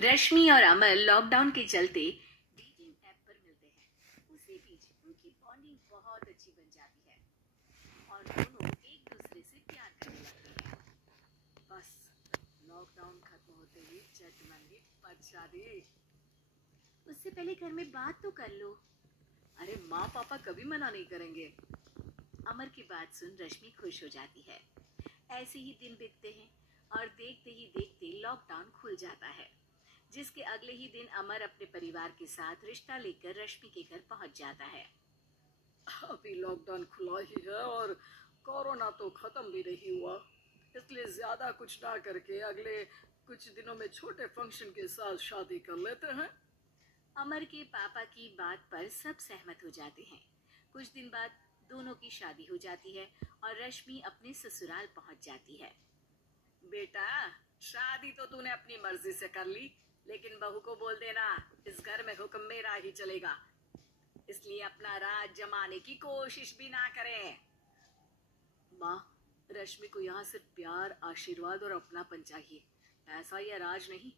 रश्मि और अमर लॉकडाउन के चलते डेटिंग ऐप पर मिलते हैं। उसी बीच उनकी बॉन्डिंग बहुत अच्छी बन जाती है और दोनों एक दूसरे से प्यार करने लगते हैं। बस लॉकडाउन खत्म होते ही झट मंडी पट शादी। उससे पहले घर में बात तो कर लो। अरे माँ पापा कभी मना नहीं करेंगे। अमर की बात सुन रश्मि खुश हो जाती है। ऐसे ही दिन बीतते हैं और देखते ही देखते लॉकडाउन खुल जाता है, जिसके अगले ही दिन अमर अपने परिवार के साथ रिश्ता लेकर रश्मि के घर पहुंच जाता है। अभी लॉकडाउन खुला ही है और कोरोना तो खत्म भी नहीं हुआ, इसलिए ज्यादा कुछ ना करके अगले कुछ दिनों में छोटे फंक्शन के साथ शादी कर लेते हैं। अमर के पापा की बात पर सब सहमत हो जाते हैं। कुछ दिन बाद दोनों की शादी हो जाती है और रश्मि अपने ससुराल पहुंच जाती है। बेटा, शादी तो तूने अपनी मर्जी से कर ली, लेकिन बहू को बोल देना इस घर में हुक्म मेरा ही चलेगा, इसलिए अपना राज जमाने की कोशिश भी ना करें। माँ, रश्मि को यहाँ सिर्फ प्यार, आशीर्वाद और अपनापन चाहिए, ऐसा या राज नहीं।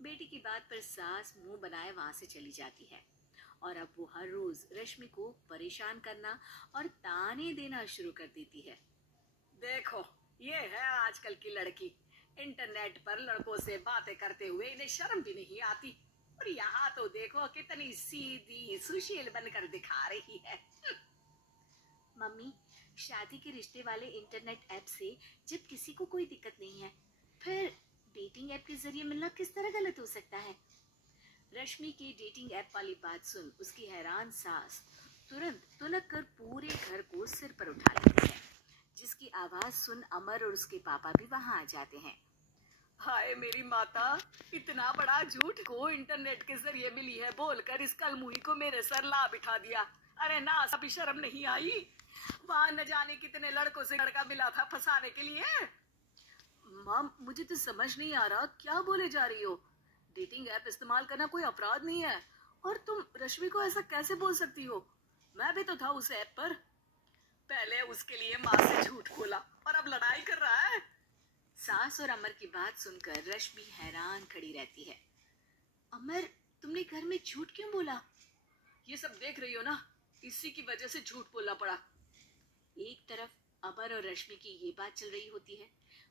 बेटी की बात पर सास मुंह बनाए वहां से चली जाती है और अब वो हर रोज रश्मि को परेशान करना और ताने देना शुरू कर देती है। देखो, ये है आजकल की लड़की, इंटरनेट पर लड़कों से बातें करते हुए इन्हें शर्म भी नहीं आती, और यहाँ तो देखो कितनी सीधी सुशील बनकर दिखा रही है। मम्मी, शादी के रिश्ते वाले इंटरनेट ऐप से जब किसी को कोई दिक्कत नहीं है, फिर डेटिंग ऐप के जरिए मिलना किस तरह गलत हो सकता है? रश्मि की डेटिंग ऐप वाली बात सुन उसकी हैरान सास तुरंत तुनक कर पूरे घर को सिर पर उठा लेती है, जिसकी आवाज सुन अमर और उसके पापा भी वहां आ जाते हैं। हाय मेरी माता, इतना बड़ा झूठ को इंटरनेट के जरिए मिली है बोलकर इस कलमुही को मेरे सर ला बिठा दिया। अरे ना, अभी शर्म नहीं आई? वहां न जाने कितने लड़कों से लड़का मिला था फंसाने के लिए। माँ, मुझे तो समझ नहीं आ रहा क्या बोले जा रही हो। डेटिंग ऐप इस्तेमाल करना कोई अपराध नहीं है, और तुम रश्मि को ऐसा कैसे बोल सकती हो? मैं भी तो था उस ऐप पर। पहले उसके लिए माँ से झूठ बोला और अब लड़ाई कर रहा है। सास और अमर की बात सुनकर रश्मि हैरान खड़ी रहती है। अमर, तुमने घर में झूठ क्यों बोला? ये सब देख रही हो ना, इसी की वजह से झूठ बोलना पड़ा। एक तरफ अमर और रश्मि की ये बात चल रही होती है,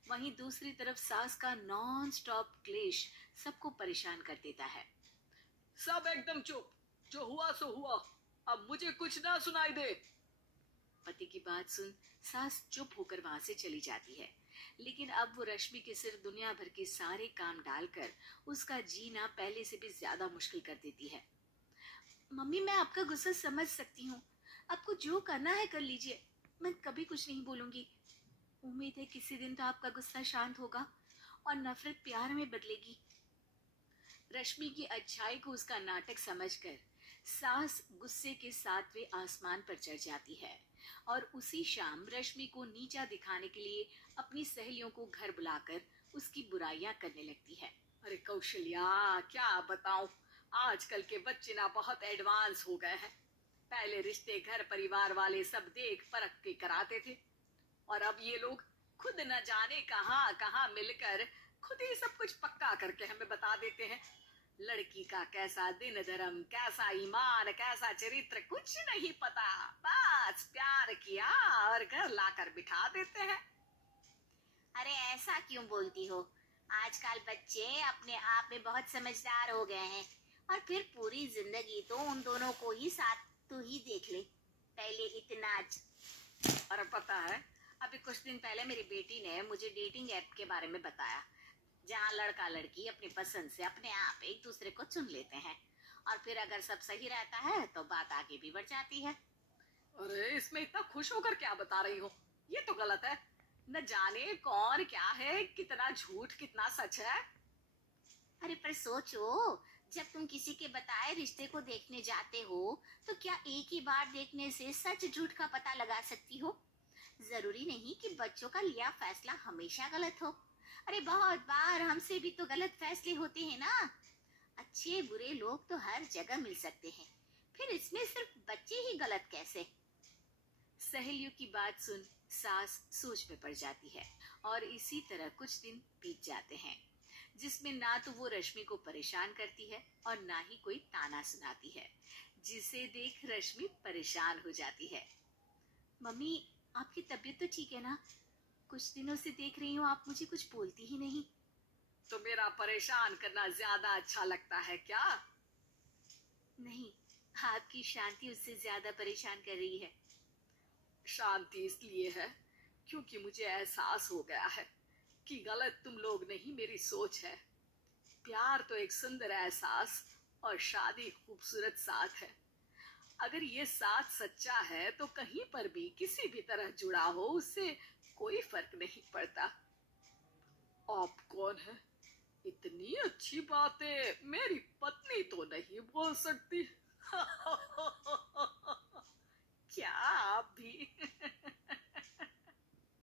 वहीं दूसरी तरफ सास का नॉन स्टॉप क्लेश सबको परेशान कर देता है। सब एकदम चुप, जो हुआ सो हुआ, अब मुझे कुछ ना सुनाई दे। पति की बात सुन सास चुप होकर वहां से चली जाती है, लेकिन अब वो रश्मि के सिर दुनिया भर के सारे काम डालकर उसका जीना पहले से भी ज्यादा मुश्किल कर देती है। मम्मी, मैं आपका गुस्सा समझ सकती हूँ, आपको जो करना है कर लीजिए, मैं कभी कुछ नहीं बोलूंगी। उम्मीद है किसी दिन तो आपका गुस्सा शांत होगा और नफरत प्यार में बदलेगी। रश्मि की अच्छाई को उसका नाटक समझकर सास गुस्से के 7वें आसमान पर चढ़ जाती है और उसी शाम रश्मि को नीचा दिखाने के लिए अपनी सहेलियों को घर बुलाकर उसकी बुराइयां करने लगती है। अरे कौशल्या, क्या बताऊं, आजकल के बच्चे ना बहुत एडवांस हो गए हैं। पहले रिश्ते घर परिवार वाले सब देख परख के कराते थे, और अब ये लोग खुद न जाने कहां कहां मिलकर खुद ही सब कुछ पक्का करके हमें बता देते हैं। लड़की का कैसा दिन धर्म, कैसा ईमान, कैसा चरित्र कुछ नहीं पता, बस प्यार किया और घर लाकर बिठा देते हैं। अरे ऐसा क्यों बोलती हो? आजकल बच्चे अपने आप में बहुत समझदार हो गए हैं, और फिर पूरी जिंदगी तो उन दोनों को ही साथ तू ही देख ले। पहले इतना और पता है, अभी कुछ दिन पहले मेरी बेटी ने मुझे डेटिंग ऐप के बारे में बताया, जहाँ लड़का लड़की अपनी पसंद से अपने आप एक दूसरे को चुन लेते हैं, और फिर अगर सब सही रहता है तो बात आगे भी बढ़ जाती है। अरे इसमें इतना खुश होकर क्या बता रही हो? ये तो गलत है। न जाने कौन क्या है, कितना झूठ कितना सच है। अरे पर सोचो, जब तुम किसी के बताए रिश्ते को देखने जाते हो तो क्या एक ही बार देखने से सच झूठ का पता लगा सकती हो? जरूरी नहीं कि बच्चों का लिया फैसला हमेशा गलत हो। अरे बहुत बार हमसे भी तो गलत फैसले होते हैं ना। अच्छे बुरे लोग तो हर जगह मिल सकते हैं, फिर इसमें सिर्फ बच्चे ही गलत कैसे? सहेलियों की बात सुन सास सोच में पड़ जाती है और इसी तरह कुछ दिन बीत जाते हैं। जिसमें ना तो वो रश्मि को परेशान करती है और ना ही कोई ताना सुनाती है, जिसे देख रश्मि परेशान हो जाती है। मम्मी, आपकी तबीयत तो ठीक है ना? कुछ दिनों से देख रही हूँ आप मुझे कुछ बोलती ही नहीं। तो मेरा परेशान करना ज्यादा अच्छा लगता है क्या? नहीं, आपकी शांति उससे ज्यादा परेशान कर रही है। शांति इसलिए है क्योंकि मुझे एहसास हो गया है कि गलत तुम लोग नहीं, मेरी सोच है। प्यार तो एक सुंदर एहसास और शादी खूबसूरत साथ है। अगर ये साथ सच्चा है तो कहीं पर भी किसी भी तरह जुड़ा हो, उससे कोई फर्क नहीं पड़ता। आप कौन है? इतनी अच्छी बातें मेरी पत्नी तो नहीं बोल सकती। क्या आप भी?